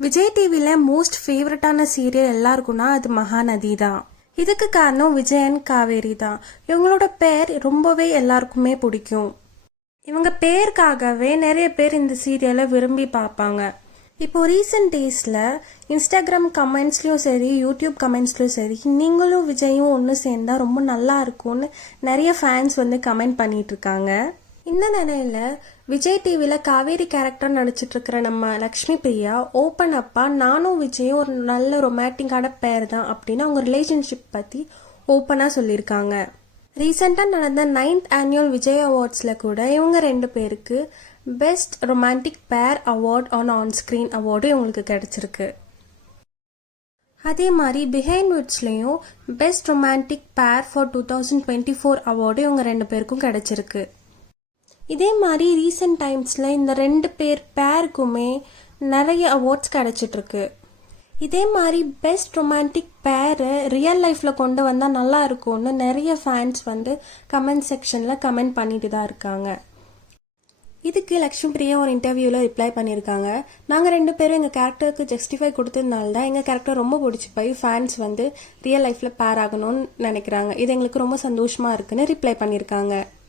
விஜய் டிவியில் மோஸ்ட் ஃபேவரட்டான சீரியல் எல்லாருக்கும்னா அது மகாநதி தான் இதுக்கு காரணம் விஜயன் காவேரி தான் இவங்களோட பேர் ரொம்பவே எல்லாருக்குமே பிடிக்கும். இவங்க பேருக்காகவே நிறைய பேர் இந்த சீரியலை விரும்பி பார்ப்பாங்க. இப்போ ரீசெண்ட் டேஸில் இன்ஸ்டாகிராம் கமெண்ட்ஸ்லையும் சரி யூடியூப் கமெண்ட்ஸ்லையும் சரி நீங்களும் விஜயும் ஒன்று சேர்ந்தால் ரொம்ப நல்லா இருக்கும்னு நிறைய ஃபேன்ஸ் வந்து கமெண்ட் பண்ணிகிட்ருக்காங்க இருக்காங்க. இந்த நிலையில விஜய் டிவியில் காவேரி கேரக்டர் நடிச்சிட்டு இருக்கிற நம்ம லக்ஷ்மி பிரியா ஓப்பன் அப்பா நானும் விஜயும் ஒரு நல்ல ரொமான்டிக்கான பேர் தான் அப்படின்னு அவங்க ரிலேஷன்ஷிப் பற்றி ஓப்பனாக சொல்லியிருக்காங்க. ரீசெண்டாக நடந்த நைன்த் ஆனுவல் விஜய் அவார்ட்ஸில் கூட இவங்க ரெண்டு பேருக்கு best romantic pair award on on screen award இவங்களுக்கு கிடச்சிருக்கு. அதே மாதிரி behind விட்ஸ்லேயும் best romantic pair for two thousand twenty four அவார்டும் இவங்க ரெண்டு பேருக்கும் கிடச்சிருக்கு. இதே மாதிரி ரீசெண்ட் டைம்ஸில் இந்த ரெண்டு பேர் பேருக்குமே நிறைய அவார்ட்ஸ் கிடச்சிட்ருக்கு இதே மாதிரி பெஸ்ட் ரொமான்டிக் பேரை ரியல் லைஃப்பில் கொண்டு வந்தால் நல்லா இருக்கும்னு நிறைய ஃபேன்ஸ் வந்து கமெண்ட் செக்ஷனில் கமெண்ட் பண்ணிட்டு தான் இருக்காங்க. இதுக்கு லக்ஷ்மி பிரியா ஒரு இன்டர்வியூவில் ரிப்ளை பண்ணியிருக்காங்க. நாங்கள் ரெண்டு பேரும் எங்கள் கேரக்டருக்கு ஜஸ்டிஃபை கொடுத்ததுனால தான் எங்கள் கேரக்டர் ரொம்ப பிடிச்சி போய் ஃபேன்ஸ் வந்து ரியல் லைஃப்பில் பேர் ஆகணும்னு நினைக்கிறாங்க. இது எங்களுக்கு ரொம்ப சந்தோஷமாக இருக்குன்னு ரிப்ளை பண்ணியிருக்காங்க.